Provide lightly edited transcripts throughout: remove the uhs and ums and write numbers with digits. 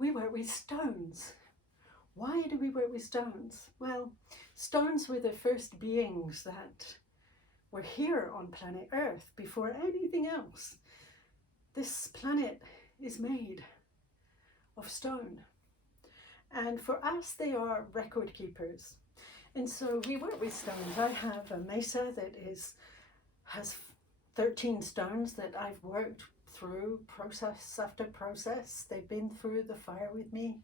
we work with stones. Why do we work with stones? Well, stones were the first beings that were here on planet Earth before anything else. This planet is made of stone. And for us, they are record keepers. And so we work with stones. I have a mesa that has 13 stones that I've worked through process after process. They've been through the fire with me.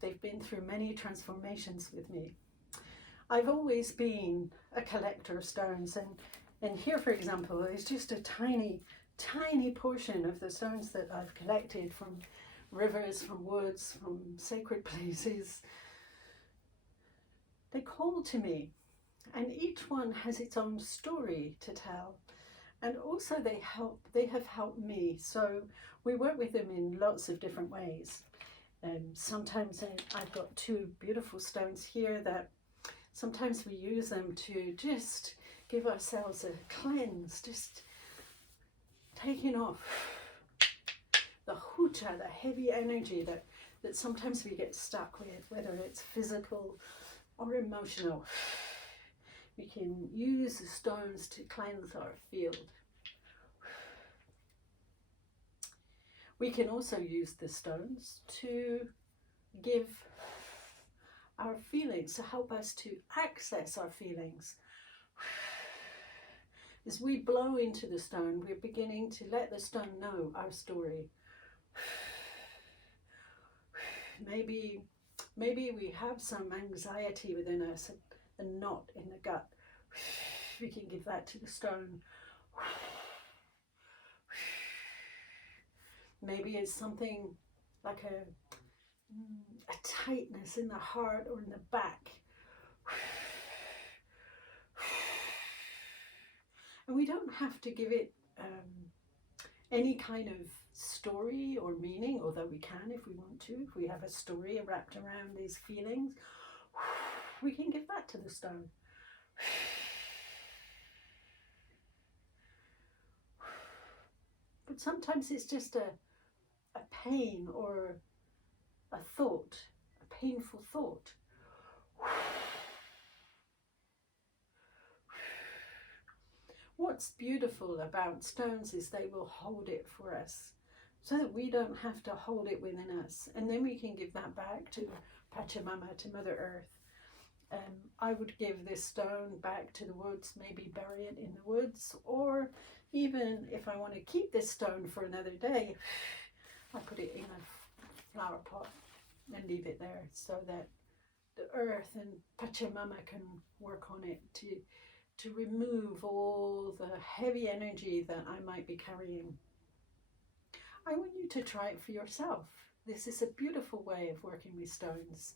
They've been through many transformations with me. I've always been a collector of stones, and here, for example, is just a tiny portion of the stones that I've collected from rivers, from woods, from sacred places. They call to me, and each one has its own story to tell. And also they have helped me. So we work with them in lots of different ways. Sometimes I've got two beautiful stones here that sometimes we use them to just give ourselves a cleanse, just taking off the huta, the heavy energy that sometimes we get stuck with, whether it's physical or emotional. We can use the stones to cleanse our field. We can also use the stones to give our feelings, to help us to access our feelings. As we blow into the stone, we're beginning to let the stone know our story. Maybe we have some anxiety within us, a knot in the gut. We can give that to the stone. Maybe it's something like a tightness in the heart or in the back. And we don't have to give it any kind of story or meaning, although we can if we want to. If we have a story wrapped around these feelings, we can give that to the stone. But sometimes it's just a pain or a thought, a painful thought. What's beautiful about stones is they will hold it for us so that we don't have to hold it within us. And then we can give that back to Pachamama, to Mother Earth. I would give this stone back to the woods, maybe bury it in the woods, or even if I want to keep this stone for another day, I put it in a flower pot and leave it there so that the earth and Pachamama can work on it to remove all the heavy energy that I might be carrying. I want you to try it for yourself. This is a beautiful way of working with stones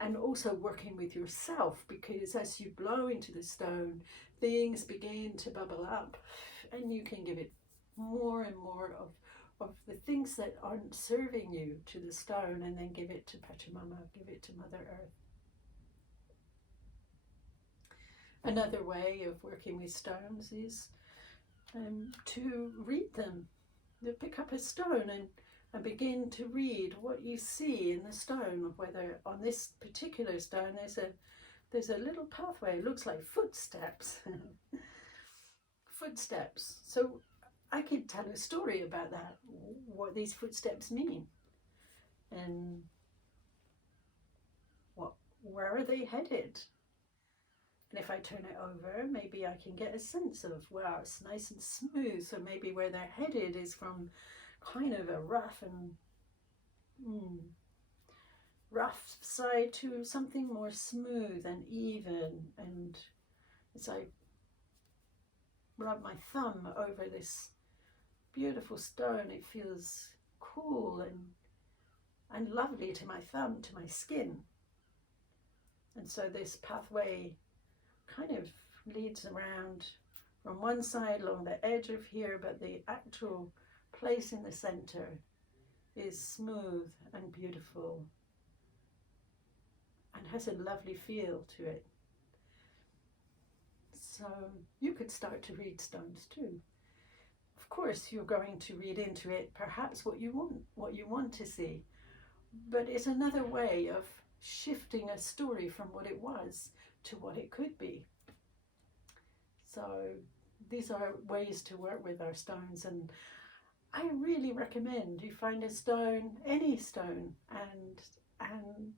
and also working with yourself, because as you blow into the stone, things begin to bubble up and you can give it more and more of the things that aren't serving you to the stone, and then give it to Pachamama, give it to Mother Earth. Another way of working with stones is to read them. You pick up a stone and begin to read what you see in the stone, whether on this particular stone there's a little pathway, it looks like footsteps. Footsteps. So I could tell a story about that, what these footsteps mean, and where are they headed. And if I turn it over, maybe I can get a sense of, wow, it's nice and smooth. So maybe where they're headed is from kind of a rough side to something more smooth and even. And as I rub my thumb over this beautiful stone, it feels cool and lovely to my thumb, to my skin. And so this pathway kind of leads around from one side along the edge of here, but the actual place in the center is smooth and beautiful and has a lovely feel to it. So you could start to read stones too. Of course, you're going to read into it perhaps what you want to see, but it's another way of shifting a story from what it was to what it could be. So these are ways to work with our stones, and I really recommend you find a stone, any stone, and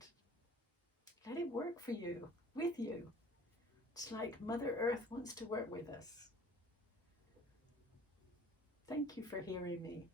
let it work for you, with you. It's like Mother Earth wants to work with us. Thank you for hearing me.